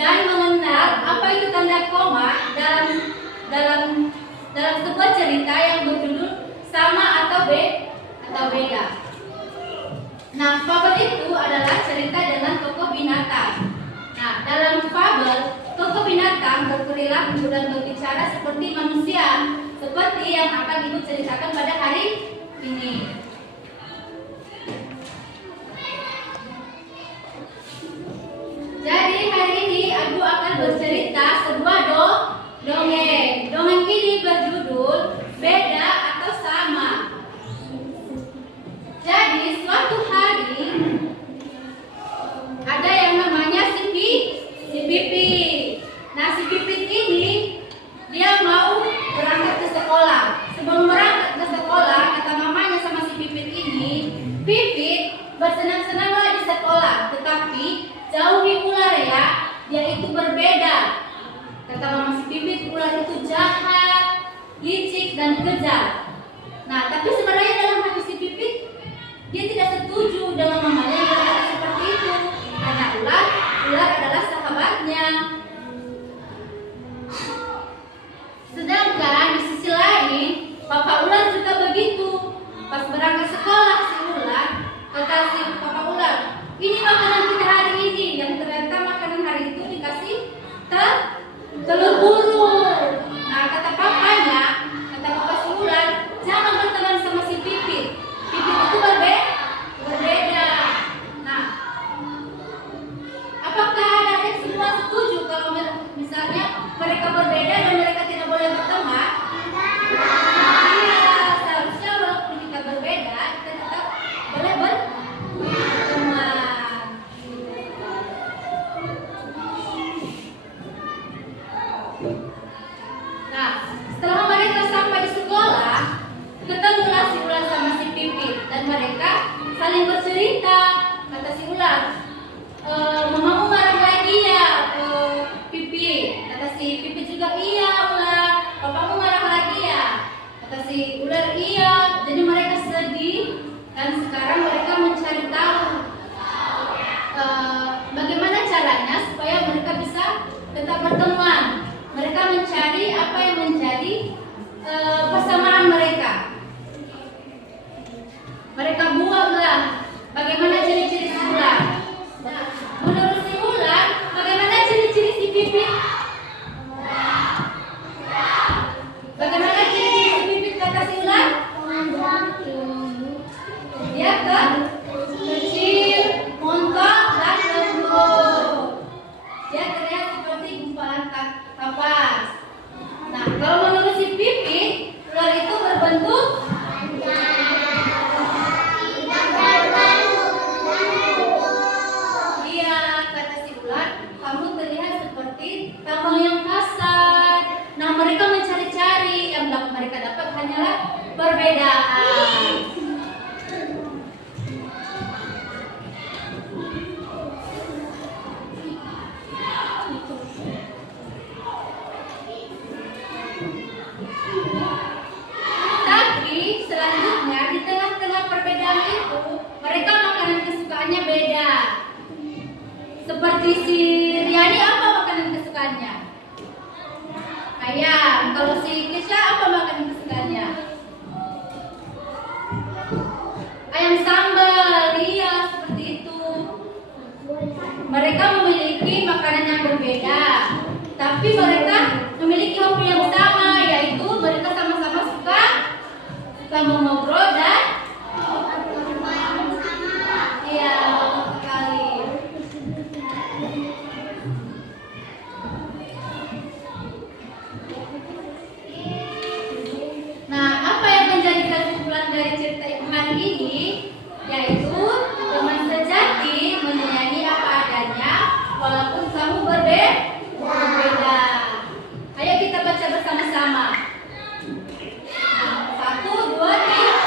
dan mengenal apa itu tanda koma dalam sebuah cerita yang berjudul sama atau beda. Nah, fabel itu adalah cerita dengan tokoh binatang. Nah, dalam fabel tokoh binatang berperilaku dan berbicara seperti manusia, seperti yang akan Ibu ceritakan pada hari ini. Jadi hari ini Ibu akan bercerita sebuah dongeng. Dongeng ini berjudul Beda atau Sama. Jadi suatu hari ada yang namanya si Pipit. Nah, si Pipit ini dia mau berangkat ke sekolah. Sebelum berangkat ke sekolah, kata mamanya sama si Pipit ini, Pipit bersenang-senanglah di sekolah, tetapi jauhi ular ya, dia itu berbeda. Kata mama si Pipit, ular itu jahat, licik dan kejam. Nah, tapi sebenarnya dalam hati si Pipit, dia tidak setuju dengan mamanya yang berkata seperti itu, karena ular adalah sahabatnya. Sedangkan di sisi lain, Papa Ular juga begitu. Pas berangkat sekolah si ular, kata si Papa Ular, ini makanan kita hari ini, yang ternyata makanan hari itu dikasih telur burung. Nah, kata papanya, kata papa si ular, jangan berteman sama si Pipit. Pipit itu berbeda. Nah, apakah adik-adik semua setuju kalau misalnya mereka berbeda dan mereka tidak boleh berteman? Iya, seharusnya walaupun kita berbeda, kita tetap boleh berteman. Nah, setelah mereka sampai di sekolah, ketemulah si ular sama si Pipit dan mereka saling bercerita. Kata si ular, mamamu marah lagi ya, Pipit. Kata si Pipit juga, iya ular, papamu marah lagi ya. Kata si ular, iya. Jadi mereka sedih dan sekarang mereka mencari tahu bagaimana caranya supaya mereka bisa tetap berteman. Mereka mencari apa yang menjadi persamaan mereka. Mereka buatlah bagaimana ciri-ciri si ular. Nah, menurut si ular, bagaimana ciri-ciri si Pipit? Bagaimana ciri-ciri si Pipit kata si ular? Dia kecil, montok, dan lembut. Dia terlihat seperti gumpalan kapas. Nah, kalau menurut si Pipit, ular itu berbentuk tambang yang kasar. Nah, mereka mencari-cari, yang mereka dapat hanyalah perbedaan. Tapi selanjutnya di tengah-tengah perbedaan itu, mereka makanan kesukaannya beda. Seperti si Riani, apa makanan kesukaannya? Ayam. Kalau si Kisha, apa makanan kesukaannya? Ayam sambal. Iya, seperti itu. Mereka memiliki makanan yang berbeda, tapi mereka memiliki hobi yang sama, yaitu mereka sama-sama suka mengobrol dan iya, sekali. Nah, apa yang menjadi kesimpulan dari cerita hari ini? Yaitu teman sejati menyayangi apa adanya walaupun kamu berbeda. Ayo kita baca bersama-sama. 1, 2, 3.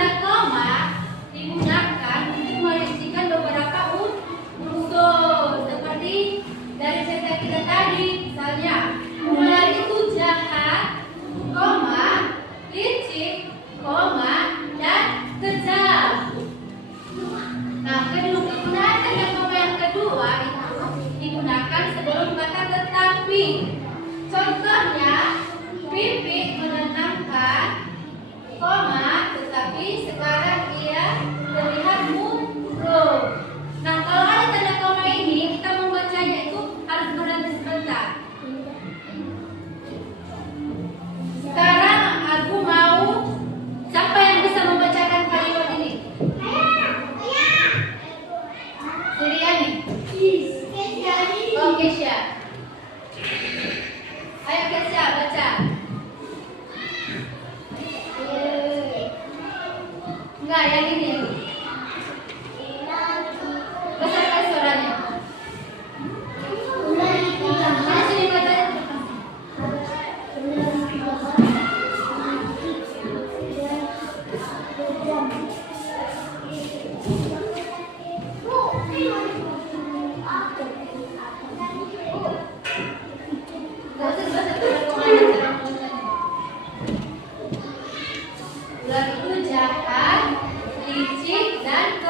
Tanda koma digunakan untuk merincikan beberapa unsur seperti dari cerita kita tadi, misalnya ular itu jahat, koma, licik, koma, dan kejam. Nah, kegunaan tanda koma yang kedua itu digunakan sebelum kata tetapi. Contohnya, Pipi menenangkan, koma, tetapi sekarang ia terlihat murung. Nah, kalau ada tanda koma ini, kita membacanya itu harus berhenti sebentar. Sekarang aku mau, siapa yang bisa membacakan kalimat ini? Siriani. Oh, Kesha. Ayo Kesha, baca. Enggak, yang ini. Besarkan suaranya. Mana sini bacanya? Ular itu jahat, licik, dan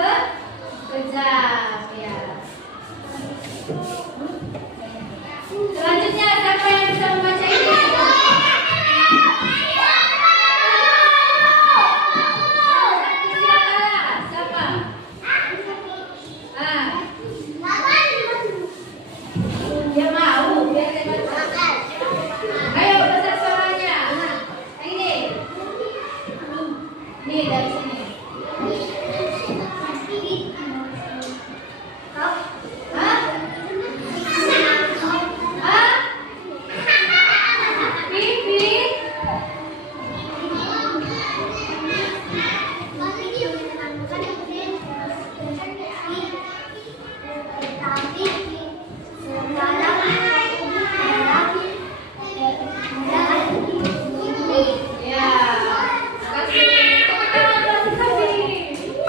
kejam. Ya. Selanjutnya, siapa yang bisa membaca ini? Siapa? Dia mau, biar saya baca. Ayo, besar suaranya. Ini. Nih, dari sini. Hah? Hah? Pipi? Ya, kasih tepuk tangan buat Pipi.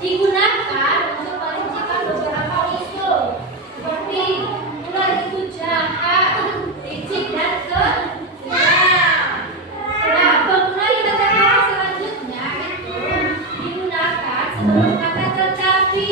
digunakan untuk merincikan beberapa unsur seperti ular itu jahat, licik dan kejam. Nah, penggunaan kata-kata selanjutnya itu digunakan sebelum kata tetapi.